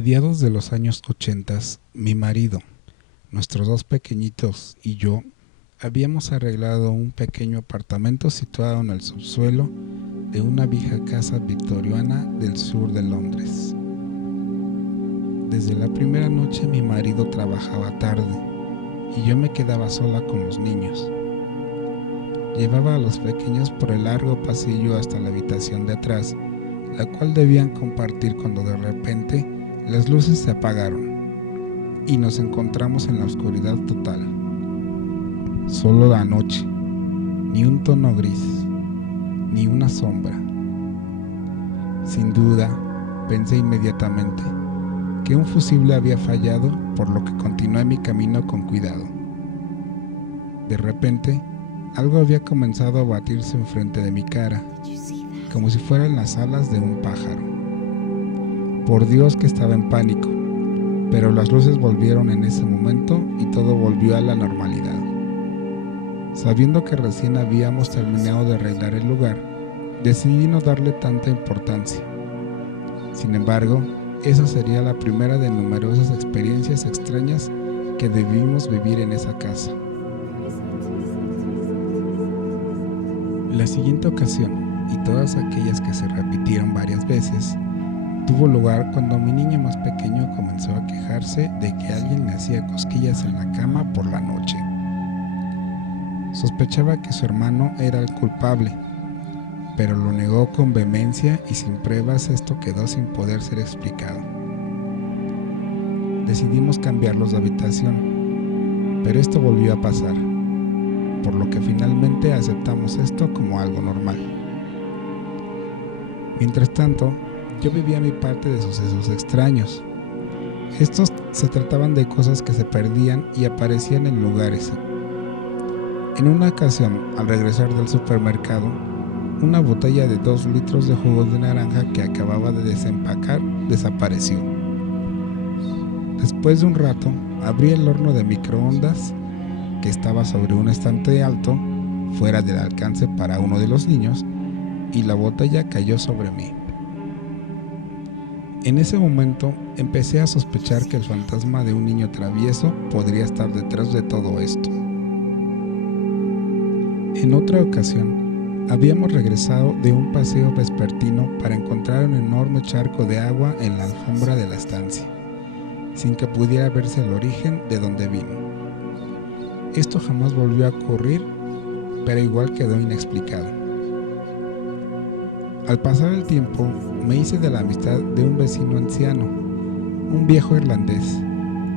mediados de los años 80, mi marido, nuestros dos pequeñitos y yo habíamos arreglado un pequeño apartamento situado en el subsuelo de una vieja casa victoriana del sur de Londres. Desde la primera noche mi marido trabajaba tarde y yo me quedaba sola con los niños. Llevaba a los pequeños por el largo pasillo hasta la habitación de atrás, la cual debían compartir cuando de repente las luces se apagaron y nos encontramos en la oscuridad total. Solo la noche, ni un tono gris, ni una sombra. Sin duda, pensé inmediatamente que un fusible había fallado, por lo que continué mi camino con cuidado. De repente, algo había comenzado a batirse enfrente de mi cara, como si fueran las alas de un pájaro. Por Dios que estaba en pánico, pero las luces volvieron en ese momento y todo volvió a la normalidad. Sabiendo que recién habíamos terminado de arreglar el lugar, decidí no darle tanta importancia. Sin embargo, esa sería la primera de numerosas experiencias extrañas que debimos vivir en esa casa. La siguiente ocasión, y todas aquellas que se repitieron varias veces, tuvo lugar cuando mi niño más pequeño comenzó a quejarse de que alguien le hacía cosquillas en la cama por la noche. Sospechaba que su hermano era el culpable, pero lo negó con vehemencia y sin pruebas esto quedó sin poder ser explicado. Decidimos cambiarlos de habitación, pero esto volvió a pasar, por lo que finalmente aceptamos esto como algo normal. Mientras tanto, yo vivía mi parte de sucesos extraños. Estos se trataban de cosas que se perdían y aparecían en lugares. En una ocasión, al regresar del supermercado, una botella de 2 litros de jugo de naranja que acababa de desempacar desapareció. Después de un rato, abrí el horno de microondas que estaba sobre un estante alto, fuera del alcance para uno de los niños, y la botella cayó sobre mí. En ese momento empecé a sospechar que el fantasma de un niño travieso podría estar detrás de todo esto. En otra ocasión, habíamos regresado de un paseo vespertino para encontrar un enorme charco de agua en la alfombra de la estancia, sin que pudiera verse el origen de dónde vino. Esto jamás volvió a ocurrir, pero igual quedó inexplicado. Al pasar el tiempo, me hice de la amistad de un vecino anciano, un viejo irlandés,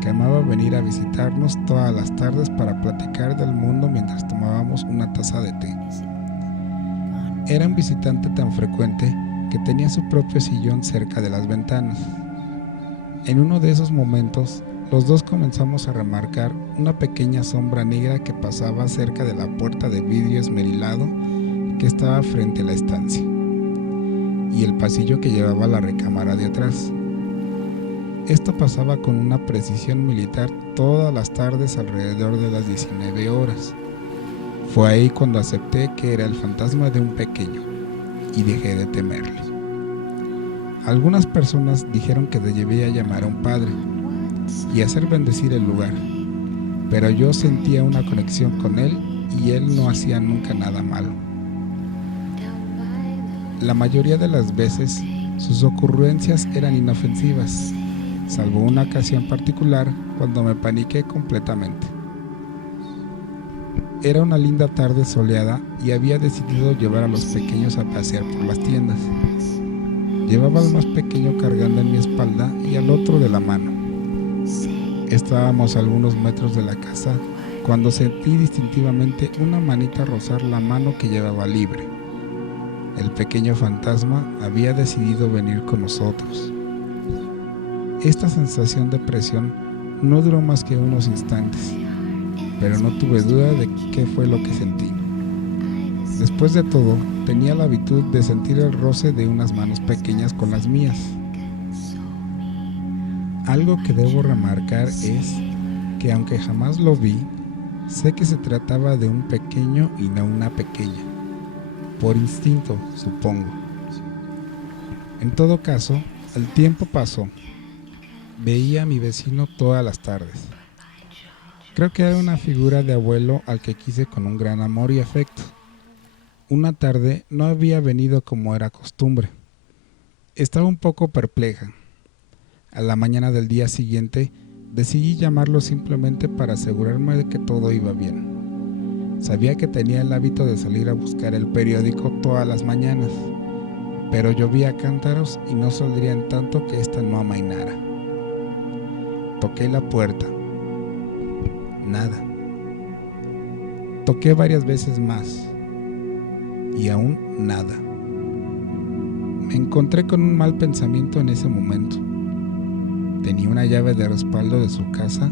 que amaba venir a visitarnos todas las tardes para platicar del mundo mientras tomábamos una taza de té. Era un visitante tan frecuente que tenía su propio sillón cerca de las ventanas. En uno de esos momentos, los dos comenzamos a remarcar una pequeña sombra negra que pasaba cerca de la puerta de vidrio esmerilado que estaba frente a la estancia y el pasillo que llevaba a la recámara de atrás. Esto pasaba con una precisión militar todas las tardes alrededor de las 19 horas. Fue ahí cuando acepté que era el fantasma de un pequeño y dejé de temerle. Algunas personas dijeron que debía llamar a un padre y hacer bendecir el lugar, pero yo sentía una conexión con él y él no hacía nunca nada malo. La mayoría de las veces sus ocurrencias eran inofensivas, salvo una ocasión particular cuando me paniqué completamente. Era una linda tarde soleada y había decidido llevar a los pequeños a pasear por las tiendas. Llevaba al más pequeño cargando en mi espalda y al otro de la mano. Estábamos a algunos metros de la casa cuando sentí distintivamente una manita rozar la mano que llevaba libre. El pequeño fantasma había decidido venir con nosotros. Esta sensación de presión no duró más que unos instantes, pero no tuve duda de qué fue lo que sentí. Después de todo, tenía la habitud de sentir el roce de unas manos pequeñas con las mías. Algo que debo remarcar es que aunque jamás lo vi, sé que se trataba de un pequeño y no una pequeña. Por instinto, supongo. En todo caso, el tiempo pasó Veía a mi vecino todas las tardes. Creo que era una figura de abuelo al que quise con un gran amor y afecto. Una tarde no había venido como era costumbre. Estaba un poco perpleja. A la mañana del día siguiente decidí llamarlo simplemente para asegurarme de que todo iba bien. Sabía que tenía el hábito de salir a buscar el periódico todas las mañanas, pero llovía a cántaros y no saldría en tanto que ésta no amainara. Toqué la puerta. Nada. Toqué varias veces más y aún nada. Me encontré con un mal pensamiento en ese momento. Tenía una llave de respaldo de su casa,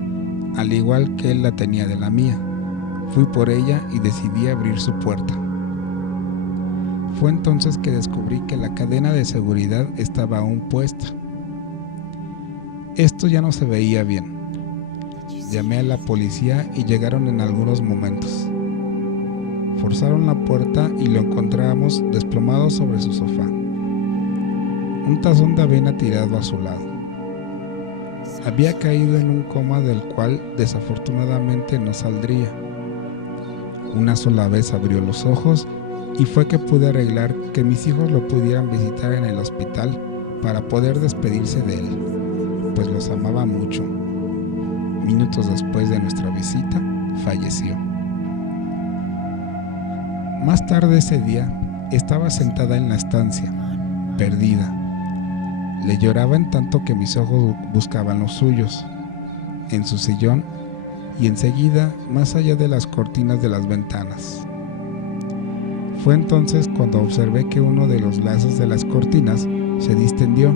al igual que él la tenía de la mía. Fui por ella y decidí abrir su puerta. Fue entonces que descubrí que la cadena de seguridad estaba aún puesta. Esto ya no se veía bien. Llamé a la policía y llegaron en algunos momentos. Forzaron la puerta y lo encontramos desplomado sobre su sofá. Un tazón de avena tirado a su lado. Había caído en un coma del cual desafortunadamente no saldría. Una sola vez abrió los ojos y fue que pude arreglar que mis hijos lo pudieran visitar en el hospital para poder despedirse de él, pues los amaba mucho. Minutos después de nuestra visita, falleció. Más tarde ese día, estaba sentada en la estancia, perdida. Le lloraba en tanto que mis ojos buscaban los suyos, en su sillón y enseguida más allá de las cortinas de las ventanas. Fue entonces cuando observé que uno de los lazos de las cortinas se distendió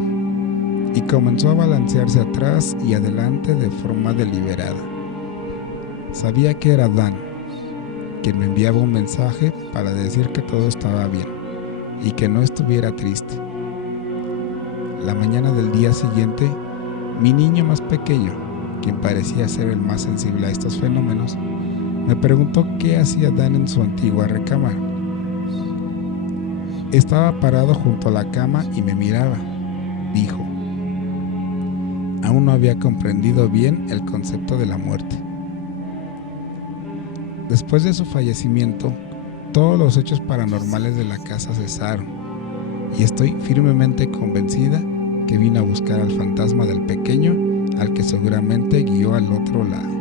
y comenzó a balancearse atrás y adelante de forma deliberada. Sabía que era Dan, quien me enviaba un mensaje para decir que todo estaba bien y que no estuviera triste. La mañana del día siguiente, mi niño más pequeño, quien parecía ser el más sensible a estos fenómenos, me preguntó qué hacía Dan en su antigua recámara. Estaba parado junto a la cama y me miraba, dijo. Aún no había comprendido bien el concepto de la muerte. Después de su fallecimiento, todos los hechos paranormales de la casa cesaron, y estoy firmemente convencida que vino a buscar al fantasma del pequeño, al que seguramente guió al otro lado.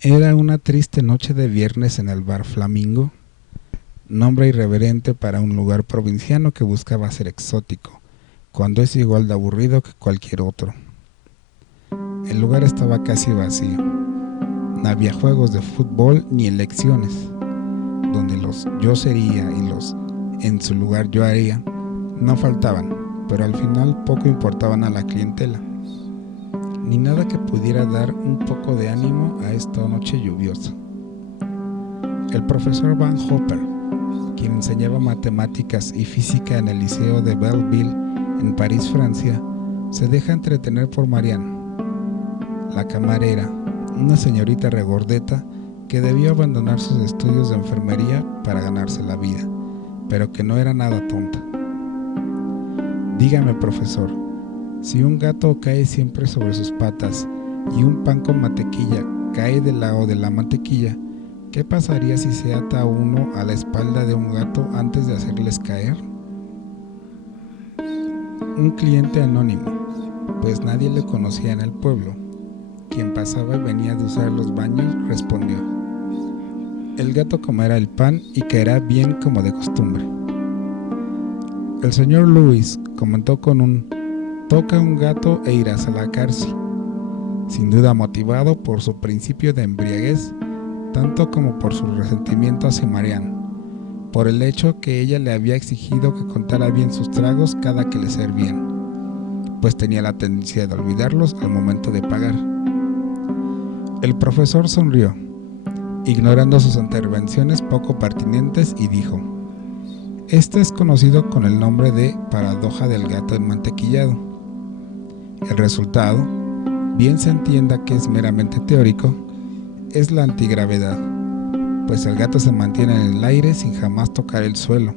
Era una triste noche de viernes en el bar Flamingo, nombre irreverente para un lugar provinciano que buscaba ser exótico, cuando es igual de aburrido que cualquier otro. El lugar estaba casi vacío. No había juegos de fútbol ni elecciones, donde los yo sería y los en su lugar yo haría no faltaban, pero al final poco importaban a la clientela, ni nada que pudiera dar un poco de ánimo a esta noche lluviosa. El profesor Van Hopper, quien enseñaba matemáticas y física en el liceo de Belleville en París, Francia, se deja entretener por Marianne, la camarera, una señorita regordeta que debió abandonar sus estudios de enfermería para ganarse la vida, pero que no era nada tonta. Dígame, profesor, si un gato cae siempre sobre sus patas y un pan con mantequilla cae del lado de la mantequilla, ¿qué pasaría si se ata a uno a la espalda de un gato antes de hacerles caer? Un cliente anónimo, pues nadie le conocía en el pueblo, quien pasaba y venía de usar los baños, respondió: el gato comerá el pan y caerá bien como de costumbre. El señor Lewis comentó con un: toca un gato e irás a la cárcel, sin duda motivado por su principio de embriaguez, tanto como por su resentimiento hacia Marianne, por el hecho que ella le había exigido que contara bien sus tragos cada que le servían, pues tenía la tendencia de olvidarlos al momento de pagar. El profesor sonrió, ignorando sus intervenciones poco pertinentes, y dijo: este es conocido con el nombre de paradoja del gato enmantequillado. El resultado, bien se entienda que es meramente teórico, es la antigravedad, pues el gato se mantiene en el aire sin jamás tocar el suelo.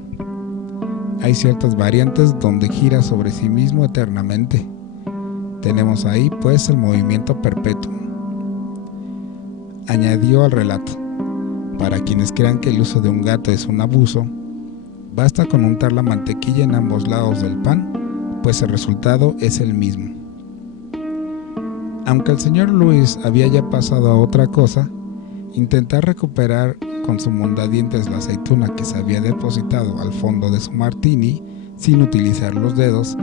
Hay ciertas variantes donde gira sobre sí mismo eternamente. Tenemos ahí pues el movimiento perpetuo. Añadió al relato: para quienes crean que el uso de un gato es un abuso, basta con untar la mantequilla en ambos lados del pan, pues el resultado es el mismo. Aunque el señor Lewis había ya pasado a otra cosa, intentar recuperar con su mondadientes la aceituna que se había depositado al fondo de su martini sin utilizar los dedos,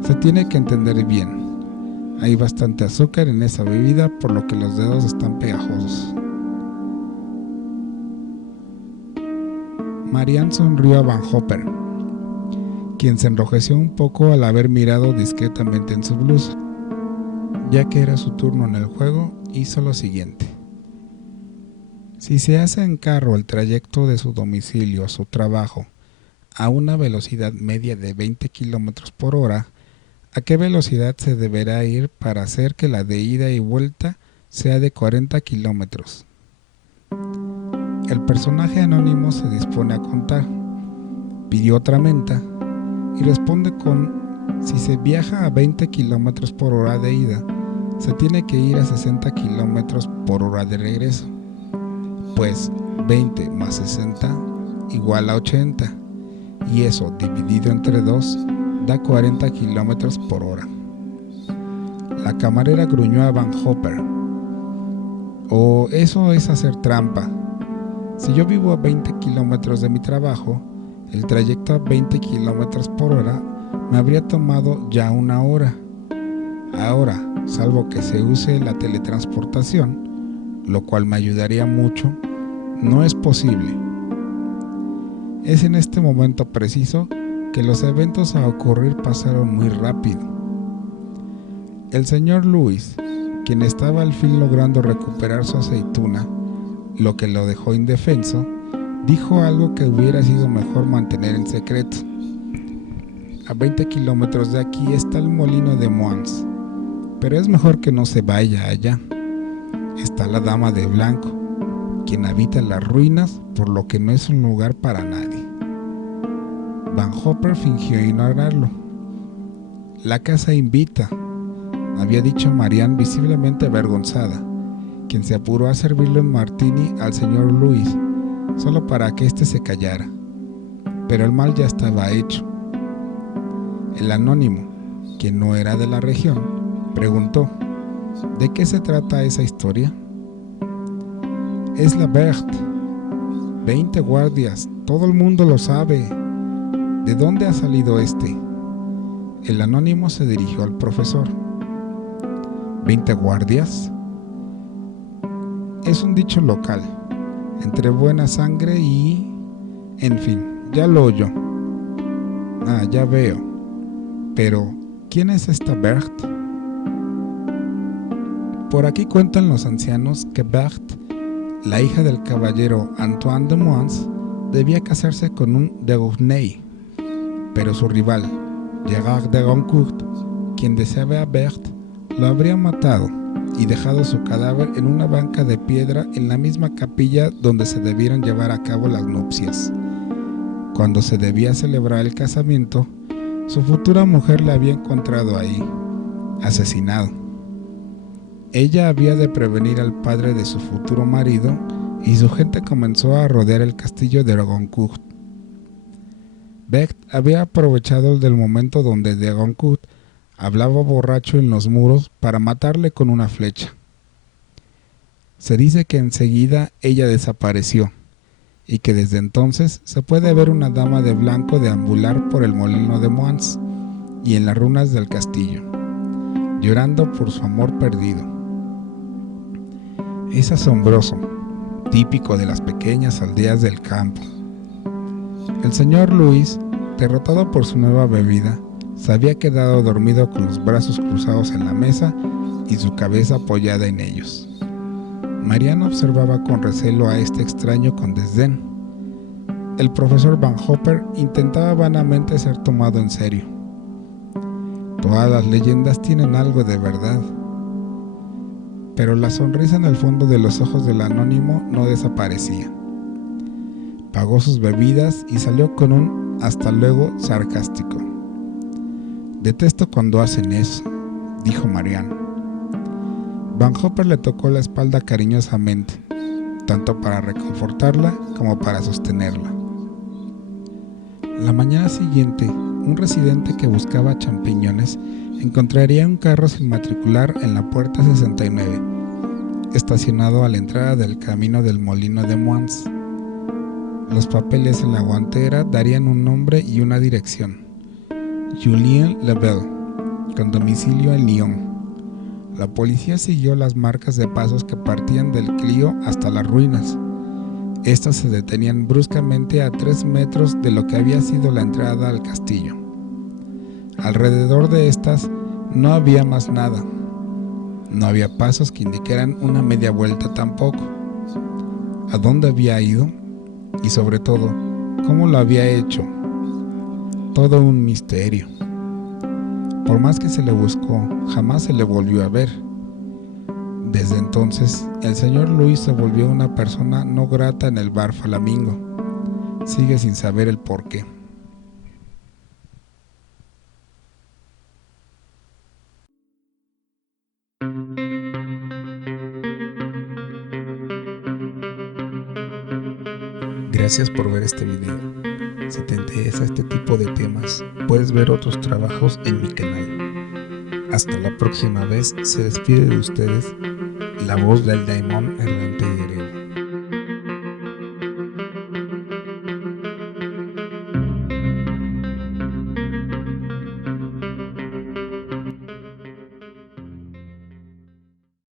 se tiene que entender bien. Hay bastante azúcar en esa bebida, por lo que los dedos están pegajosos. Marianne sonrió a Van Hopper, quien se enrojeció un poco al haber mirado discretamente en su blusa. Ya que era su turno en el juego, hizo lo siguiente: si se hace en carro el trayecto de su domicilio a su trabajo a una velocidad media de 20 km por hora, ¿a qué velocidad se deberá ir para hacer que la de ida y vuelta sea de 40 km? El personaje anónimo se dispone a contar, pidió otra menta y responde con: si se viaja a 20 km por hora de ida, se tiene que ir a 60 km por hora de regreso, pues 20 más 60 igual a 80, y eso dividido entre 2 da 40 km por hora. La camarera gruñó a Van Hopper: oh, eso es hacer trampa. Si yo vivo a 20 kilómetros de mi trabajo, el trayecto a 20 kilómetros por hora me habría tomado ya 1 hora. Ahora, salvo que se use la teletransportación, lo cual me ayudaría mucho, no es posible. Es en este momento preciso que los eventos a ocurrir pasaron muy rápido. El señor Lewis, quien estaba al fin logrando recuperar su aceituna, lo que lo dejó indefenso, dijo algo que hubiera sido mejor mantener en secreto. A 20 kilómetros de aquí está el molino de Moans, pero es mejor que no se vaya allá. Está la dama de blanco, quien habita en las ruinas, por lo que no es un lugar para nadie. Van Hopper fingió ignorarlo. La casa invita, había dicho Marianne visiblemente avergonzada, quien se apuró a servirle un martini al señor Lewis, solo para que éste se callara. Pero el mal ya estaba hecho. El anónimo, quien no era de la región, preguntó: ¿de qué se trata esa historia? Es la Berthe. 20 guardias, todo el mundo lo sabe. ¿De dónde ha salido este? El anónimo se dirigió al profesor. ¿20 guardias? Es un dicho local, entre buena sangre y... en fin, ya lo oyó. Ah, ya veo. Pero, ¿quién es esta Berthe? Por aquí cuentan los ancianos que Berthe, la hija del caballero Antoine de Moins, debía casarse con un de Gournay, pero su rival, Gerard de Goncourt, quien deseaba a Berthe, lo habría matado y dejado su cadáver en una banca de piedra en la misma capilla donde se debieron llevar a cabo las nupcias. Cuando se debía celebrar el casamiento, su futura mujer la había encontrado ahí, asesinado. Ella había de prevenir al padre de su futuro marido y su gente comenzó a rodear el castillo de Goncourt. Berthe había aprovechado del momento donde de Goncourt hablaba borracho en los muros para matarle con una flecha. Se dice que enseguida ella desapareció y que desde entonces se puede ver una dama de blanco deambular por el molino de Moins y en las ruinas del castillo, llorando por su amor perdido. Es asombroso, típico de las pequeñas aldeas del campo. El señor Lewis, derrotado por su nueva bebida, se había quedado dormido con los brazos cruzados en la mesa y su cabeza apoyada en ellos. Marianne observaba con recelo a este extraño con desdén. El profesor Van Hopper intentaba vanamente ser tomado en serio. Todas las leyendas tienen algo de verdad. Pero la sonrisa en el fondo de los ojos del anónimo no desaparecía. Pagó sus bebidas y salió con un hasta luego sarcástico. «Detesto cuando hacen eso», dijo Marianne. Van Hopper le tocó la espalda cariñosamente, tanto para reconfortarla como para sostenerla. La mañana siguiente, un residente que buscaba champiñones encontraría un carro sin matricular en la puerta 69, estacionado a la entrada del camino del molino de Moins. Los papeles en la guantera darían un nombre y una dirección: Julien Lebel, con domicilio en Lyon. La policía siguió las marcas de pasos que partían del Clio hasta las ruinas. Estas se detenían bruscamente a 3 metros de lo que había sido la entrada al castillo. Alrededor de estas no había más nada. No había pasos que indicaran una media vuelta tampoco. ¿A dónde había ido? Y sobre todo, ¿cómo lo había hecho? Todo un misterio. Por más que se le buscó, jamás se le volvió a ver. Desde entonces, el señor Louis se volvió una persona no grata en el bar Flamingo. Sigue sin saber el porqué. Gracias por ver este video. Si te interesa este tipo de temas, puedes ver otros trabajos en mi canal. Hasta la próxima vez, se despide de ustedes la voz del Daimon Errante.